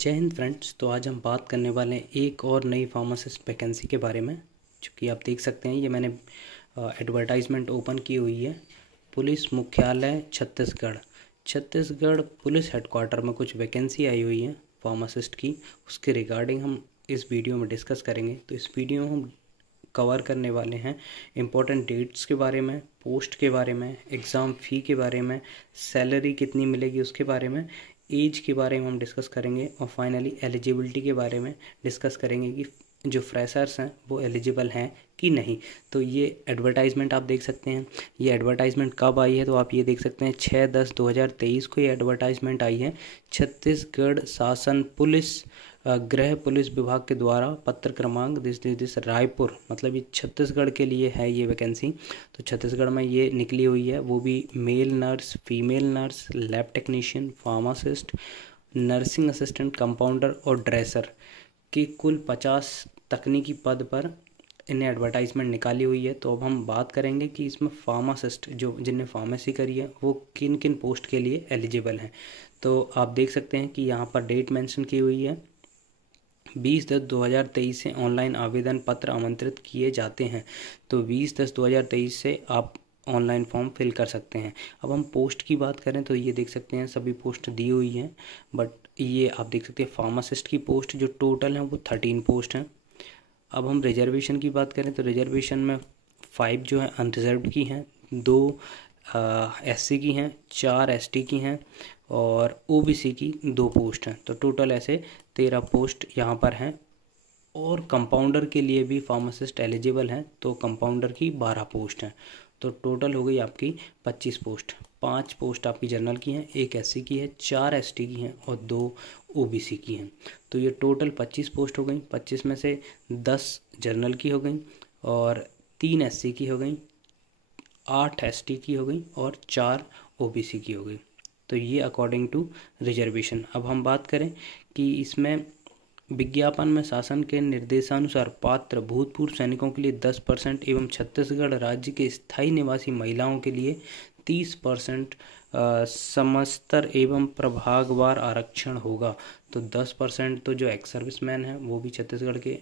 जय हिंद फ्रेंड्स। तो आज हम बात करने वाले हैं एक और नई फार्मासिस्ट वैकेंसी के बारे में। चूँकि आप देख सकते हैं ये मैंने एडवर्टाइजमेंट ओपन की हुई है। पुलिस मुख्यालय छत्तीसगढ़ पुलिस हेडक्वार्टर में कुछ वैकेंसी आई हुई है फार्मासिस्ट की। उसके रिगार्डिंग हम इस वीडियो में डिस्कस करेंगे। तो इस वीडियो में हम कवर करने वाले हैं इम्पोर्टेंट डेट्स के बारे में, पोस्ट के बारे में, एग्ज़ाम फ़ी के बारे में, सैलरी कितनी मिलेगी उसके बारे में, एज के बारे में हम डिस्कस करेंगे और फाइनली एलिजिबिलिटी के बारे में डिस्कस करेंगे कि जो फ्रेशर्स हैं वो एलिजिबल हैं कि नहीं। तो ये एडवर्टाइजमेंट आप देख सकते हैं। ये एडवर्टाइजमेंट कब आई है तो आप ये देख सकते हैं 6/10/2023 को ये एडवर्टाइजमेंट आई है। छत्तीसगढ़ शासन पुलिस गृह पुलिस विभाग के द्वारा पत्र क्रमांक दिस रायपुर, मतलब ये छत्तीसगढ़ के लिए है ये वैकेंसी। तो छत्तीसगढ़ में ये निकली हुई है, वो भी male nurse, female nurse, lab technician, pharmacist, nursing assistant, compounder और ड्रेसर के कुल 50 तकनीकी पद पर इन्हें एडवर्टाइजमेंट निकाली हुई है। तो अब हम बात करेंगे कि इसमें फार्मासिस्ट जिनने फार्मेसी करी है वो किन किन पोस्ट के लिए एलिजिबल हैं। तो आप देख सकते हैं कि यहाँ पर डेट मेंशन की हुई है 20/10/2023 से ऑनलाइन आवेदन पत्र आमंत्रित किए जाते हैं। तो 20/10/2023 से आप ऑनलाइन फॉर्म फिल कर सकते हैं। अब हम पोस्ट की बात करें तो ये देख सकते हैं सभी पोस्ट दी हुई हैं, बट ये आप देख सकते हैं फार्मासिस्ट की पोस्ट जो टोटल हैं वो 13 पोस्ट हैं। अब हम रिजर्वेशन की बात करें तो रिजर्वेशन में 5 जो है अनरिजर्व्ड की हैं, 2 SC की हैं, 4 ST की हैं और OBC की 2 पोस्ट हैं। तो टोटल ऐसे 13 पोस्ट यहाँ पर हैं। और कंपाउंडर के लिए भी फार्मासिस्ट एलिजिबल हैं, तो कंपाउंडर की 12 पोस्ट हैं। तो टोटल हो गई आपकी 25 पोस्ट। 5 पोस्ट आपकी जनरल की हैं, 1 SC की है, 4 ST की हैं और 2 OBC की हैं। तो ये टोटल 25 पोस्ट हो गई। 25 में से 10 जनरल की हो गई और 3 SC की हो गई, 8 ST की हो गई और 4 OBC की हो गई। तो ये अकॉर्डिंग टू रिजर्वेशन। अब हम बात करें कि इसमें विज्ञापन में शासन के निर्देशानुसार पात्र भूतपूर्व सैनिकों के लिए 10% एवं छत्तीसगढ़ राज्य के स्थायी निवासी महिलाओं के लिए 30% समस्तर एवं प्रभागवार आरक्षण होगा। तो 10% तो जो एक्स सर्विसमैन हैं वो भी छत्तीसगढ़ के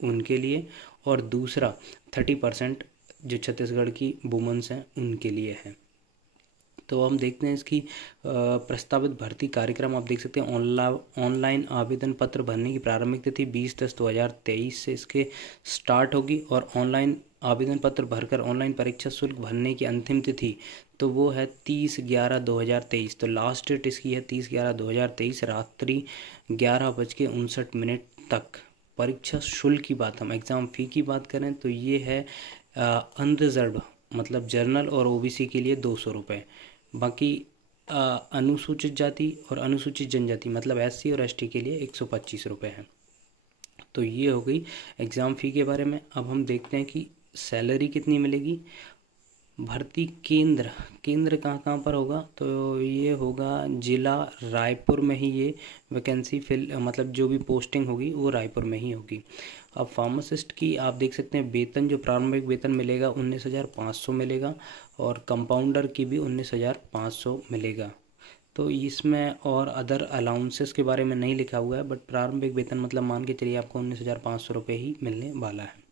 उनके लिए, और दूसरा 30% जो छत्तीसगढ़ की वुमेन्स हैं उनके लिए है। तो हम देखते हैं इसकी प्रस्तावित भर्ती कार्यक्रम। आप देख सकते हैं ऑनलाइन आवेदन पत्र भरने की प्रारंभिक तिथि 20/10/2023 से इसके स्टार्ट होगी और ऑनलाइन आवेदन पत्र भरकर ऑनलाइन परीक्षा शुल्क भरने की अंतिम तिथि तो वो है 30/11/2023। तो लास्ट डेट इसकी है 30/11/2023 रात्रि 11:59 तक। परीक्षा शुल्क की बात, हम एग्ज़ाम फ़ी की बात करें तो ये है अनरिजर्व, मतलब जर्नल और OBC के लिए 200 रुपये। बाकी अनुसूचित जाति और अनुसूचित जनजाति मतलब SC और ST के लिए 125 रुपये हैं। तो ये हो गई एग्ज़ाम फ़ी के बारे में। अब हम देखते हैं कि सैलरी कितनी मिलेगी। भर्ती केंद्र कहाँ पर होगा तो ये होगा जिला रायपुर में ही ये वैकेंसी मतलब जो भी पोस्टिंग होगी वो रायपुर में ही होगी। अब फार्मासिस्ट की आप देख सकते हैं वेतन, जो प्रारंभिक वेतन मिलेगा 19,500 मिलेगा और कंपाउंडर की भी 19,500 मिलेगा। तो इसमें और अदर अलाउंसेस के बारे में नहीं लिखा हुआ है, बट प्रारंभिक वेतन मतलब मान के चलिए आपको 19,500 रुपये ही मिलने वाला है।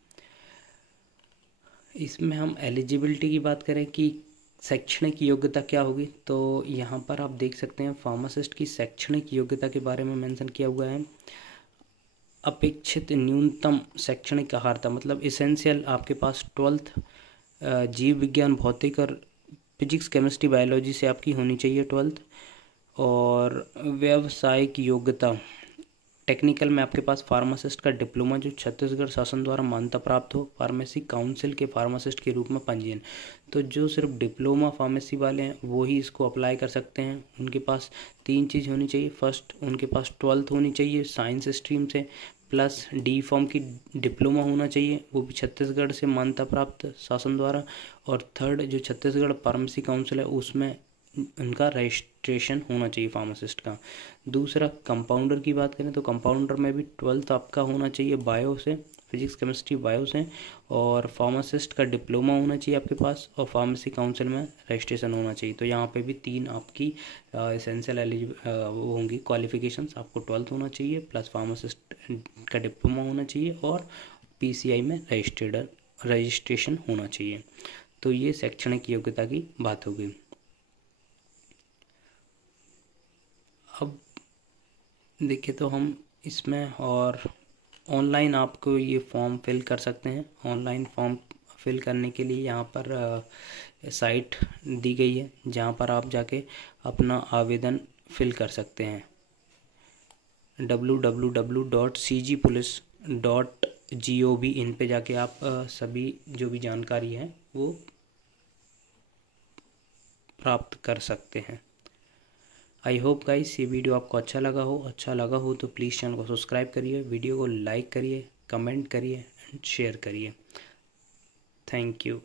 इसमें हम एलिजिबिलिटी की बात करें कि शैक्षणिक योग्यता क्या होगी, तो यहाँ पर आप देख सकते हैं फार्मासिस्ट की शैक्षणिक योग्यता के बारे में मेंशन किया हुआ है। अपेक्षित न्यूनतम शैक्षणिक अर्हता मतलब एसेंशियल आपके पास 12th जीव विज्ञान, भौतिक और फिजिक्स, केमिस्ट्री, बायोलॉजी से आपकी होनी चाहिए 12th। और व्यावसायिक योग्यता टेक्निकल में आपके पास फार्मासिस्ट का डिप्लोमा जो छत्तीसगढ़ शासन द्वारा मान्यता प्राप्त हो, फार्मेसी काउंसिल के फार्मासिस्ट के रूप में पंजीयन। तो जो सिर्फ डिप्लोमा फार्मेसी वाले हैं वो ही इसको अप्लाई कर सकते हैं। उनके पास 3 चीज़ होनी चाहिए। फर्स्ट, उनके पास 12th होनी चाहिए साइंस स्ट्रीम से, प्लस D.Pharm की डिप्लोमा होना चाहिए, वो भी छत्तीसगढ़ से मान्यता प्राप्त शासन द्वारा। और थर्ड, जो छत्तीसगढ़ फार्मेसी काउंसिल है उसमें उनका रजिस्ट्रेशन होना चाहिए फार्मासिस्ट का। दूसरा कंपाउंडर की बात करें तो कंपाउंडर में भी 12th आपका होना चाहिए बायो से, फिजिक्स केमिस्ट्री बायो से, और फार्मासिस्ट का डिप्लोमा होना चाहिए आपके पास, और फार्मेसी काउंसिल में रजिस्ट्रेशन होना चाहिए। तो यहाँ पे भी 3 आपकी एसेंशियल वो होंगी क्वालिफिकेशंस। आपको 12th होना चाहिए, प्लस फार्मासिस्ट का डिप्लोमा होना चाहिए, और PCI में रजिस्ट्रेशन होना चाहिए। तो ये शैक्षणिक योग्यता की बात हो गई। अब देखिए तो हम इसमें और ऑनलाइन आपको ये फॉर्म फिल कर सकते हैं। ऑनलाइन फॉर्म फिल करने के लिए यहाँ पर साइट दी गई है जहाँ पर आप जाके अपना आवेदन फिल कर सकते हैं। www.cgpolice.gov इन पे जाके आप सभी जो भी जानकारी है वो प्राप्त कर सकते हैं। आई होप गाइस ये वीडियो आपको अच्छा लगा हो तो प्लीज़ चैनल को सब्सक्राइब करिए, वीडियो को लाइक करिए, कमेंट करिए एंड शेयर करिए। Thank you.